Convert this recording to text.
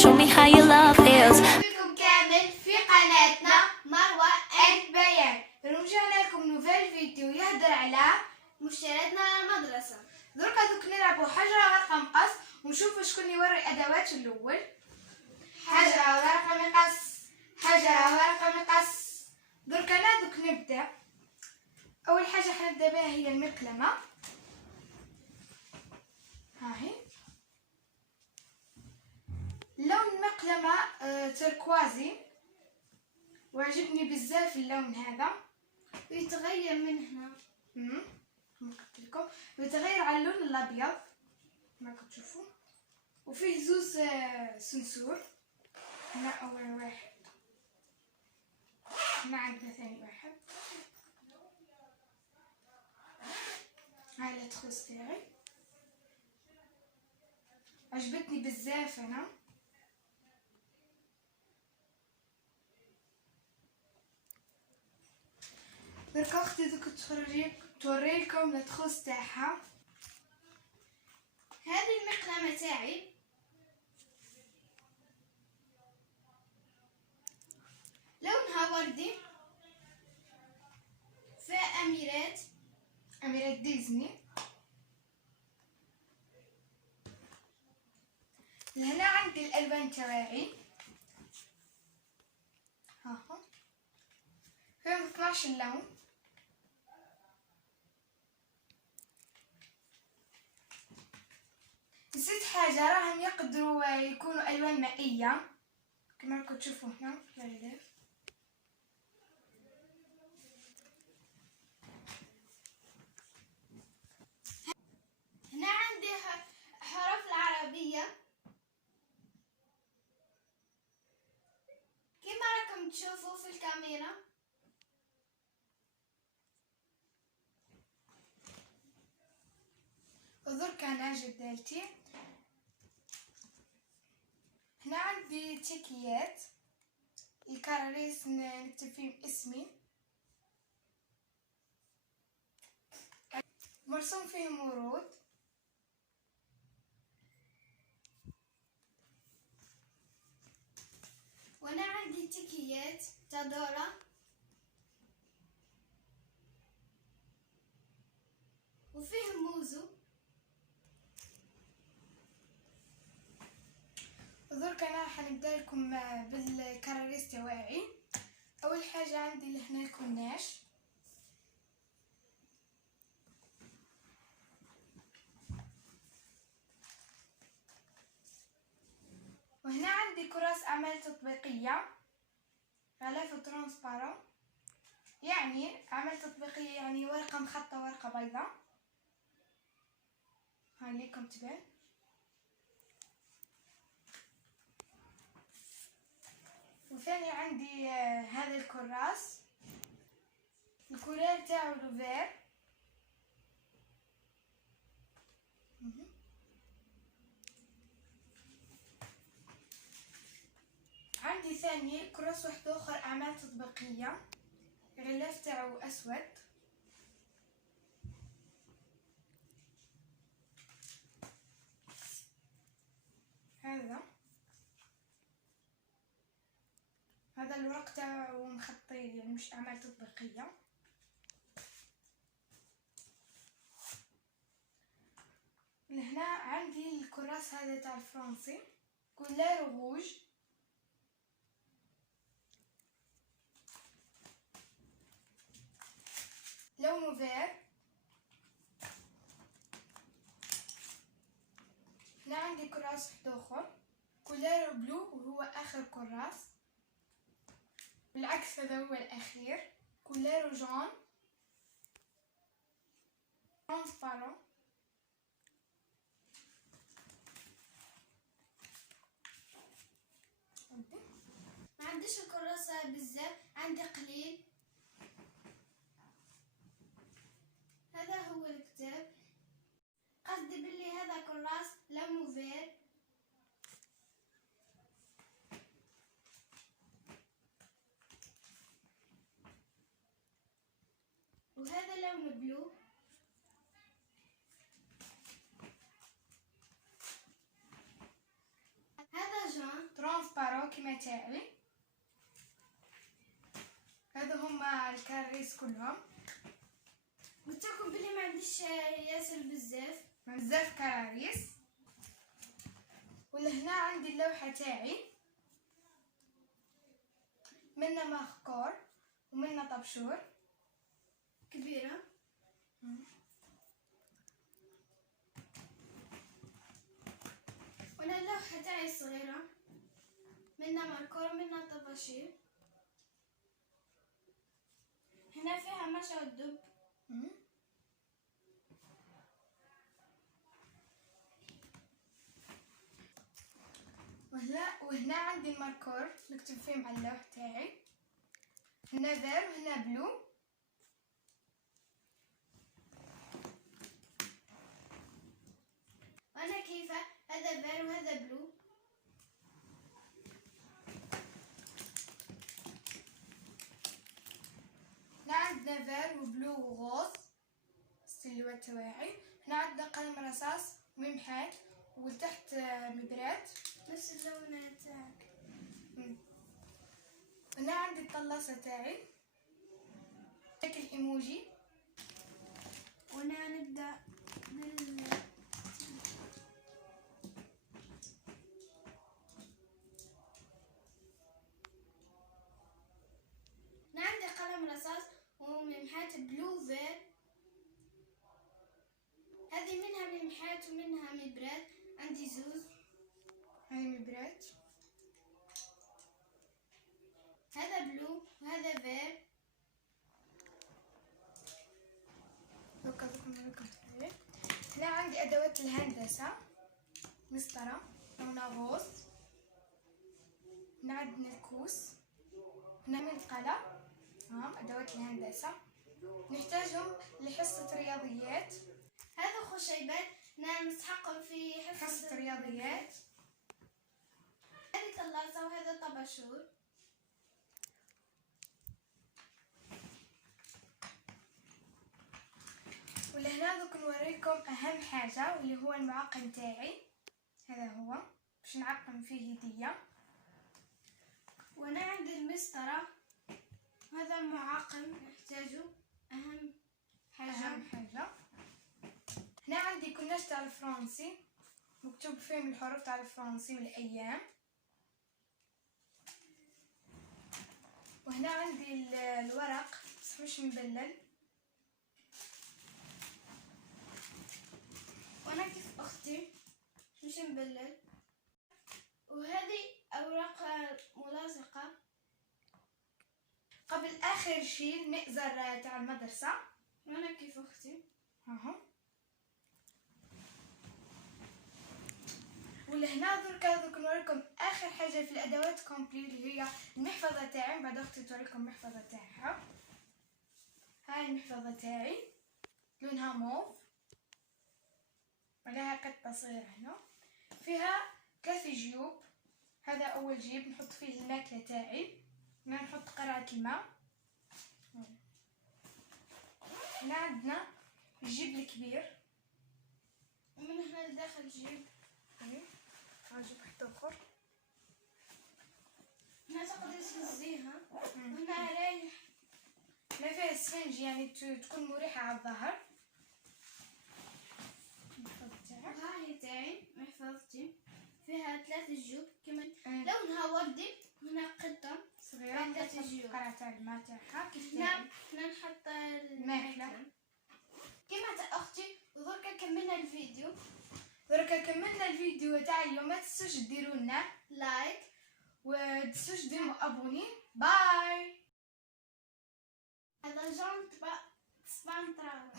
show me how your love feels. بكم كامل في قناتنا مروة اند بيان. رجعنا لكم نوفيل فيديو يهدر على مشترياتنا للمدرسة. دركا دوك نلعبوا حجرة ورقة مقص ونشوفوا شكون يوري الأدوات الأول. حجرة ورقة مقص، حجرة ورقة مقص. دركا أنا دوك نبدأ. أول حاجة حنبدأ بها هي المقلمة. هاهي لون المقلمة تركوازي وعجبني بزاف اللون هذا، ويتغير من هنا كما قلت لكم، ويتغير على اللون الابيض كما كتشوفوا، وفيه زوز سنسور. هنا اول واحد، هنا عندنا ثاني واحد. هاي التخوص تاعي عجبتني بزاف انا. دركا اختي دوك توريلكم التخوص تاعها. هذه المقلمة تاعي لونها وردي، فيها اميرات ديزني. لهنا عندي الالوان تاعي، ها فيهم 12 لون. نسيت حاجة، راهم يقدروا يكونوا ألوان مائية كما راكم تشوفوا هنا. هنا عندي حروف العربية كما راكم تشوفوا في الكاميرا. ودركا أنا جدالتي. هنا عندي تيكيات الكراريس نكتب فيهم اسمي، مرسوم فيهم ورود. وانا عندي تيكيات تدورة وفيهم موزو. درك انا حنبدا لكم بالكراريس تاعي. اول حاجه عندي لهنا الكناش، وهنا عندي كراس اعمال تطبيقيه غلاف ترانسبارون، يعني اعمال تطبيقيه يعني ورقه مخططه ورقه بيضاء. هاي ليكم تبان. وثاني عندي هذا الكراس الكولير تاعو لوفير. عندي ثاني كراس واحد اخر اعمال تطبيقيه الغلاف تاعو اسود. هذا الورق تاعو مخطي يعني مش اعمال تطبيقيه. لهنا عندي الكراس هذا تاع الفرنسي كولير روج. لونه فير. هنا عندي كراس واحد اخر كولير بلو وهو اخر كراس، بالعكس هذا هو الاخير كولير جون ترانسبارون. ما عنديش الكراسة بزاف، عندي قليل. هذا هو الكتاب، قصدي بلي هذا كراس لونه فير. وهذا لونه بلو. هذا جون تاعي. هذا هما الكراريس كلهم. قلت لكم بلي ما عنديش ياسر بزاف كراريس. ولهنا عندي اللوحة تاعي، منا ماركور ومنا طبشور كبيرة. وانا اللوحة تاعي صغيرة، منا ماركور منا طباشير. هنا فيها مشى الدب. وهنا عندي الماركور نكتب فيه مع اللوح تاعي. هنا فير وهنا بلو. وانا كيفه هذا فير وهذا بلو. هنا عندنا فير وبلو وغوز السلوات تاعي. هنا عندنا قلم رصاص وممحات وتحت مبرات نفس اللون تاعك. هنا عندي الطلاسة تاعي شكل ايموجي. وهنا نبدأ هنا عندي قلم رصاص وممحات بلو فير. هذه منها ممحات ومنها مبرات، عندي زوز. هاي مبرات، هذا بلو وهذا فير. هنا عندي ادوات الهندسة، مسطرة لونها غوص. هنا عندنا الكوس. هنا منقلة. ادوات الهندسة نحتاجهم لحصة رياضيات. هذا خشيبات نسحقهم في حصة الرياضيات. هذه طلاسة وهذا طباشور. ولهنا دوك نوريكم اهم حاجة واللي هو المعقم تاعي. هذا هو باش نعقم فيه يديا. وانا عندي المسطرة. هذا المعقم نحتاجه اهم حاجة. هنا عندي كناش تاع الفرنسي مكتوب فيهم الحروف تاع الفرنسي والايام. وهنا عندي الورق بس مش مبلل. وانا كيف اختي مش مبلل. وهذه اوراق ملاصقة. قبل اخر شيء المئزر تاع المدرسة. وانا كيف اختي. ولهنا دركا نوريكم اخر حاجه في الادوات كومبلي اللي هي المحفظه تاعي. من بعد اختي توريكم المحفظه تاعها. هاي المحفظه تاعي لونها موف عليها قطه صغيره. هنا فيها 3 جيوب. هذا اول جيب نحط فيه الماكله تاعي. هنا نحط قرعه الماء. هنا عندنا الجيب الكبير. ومن هنا لداخل جيب. نجيب واحد اخر. هنا تقدر تهزيها. وهنا عليه ما فيها اسفنج يعني تكون مريحة على الظهر. ها هي تاعي محفظتي فيها 3 جيوب كما لونها وردي. هنا قطة صغيرة 3 جيوب. قرعة تاع الماء تاعها. هنا نحط الماكلة كما تاع اختي. ودركا كملنا الفيديو تاع اليوم. ما تنسوش ديروا لنا لايك وتنسوش ديروا ابوني. باي. هذا جون سبانترا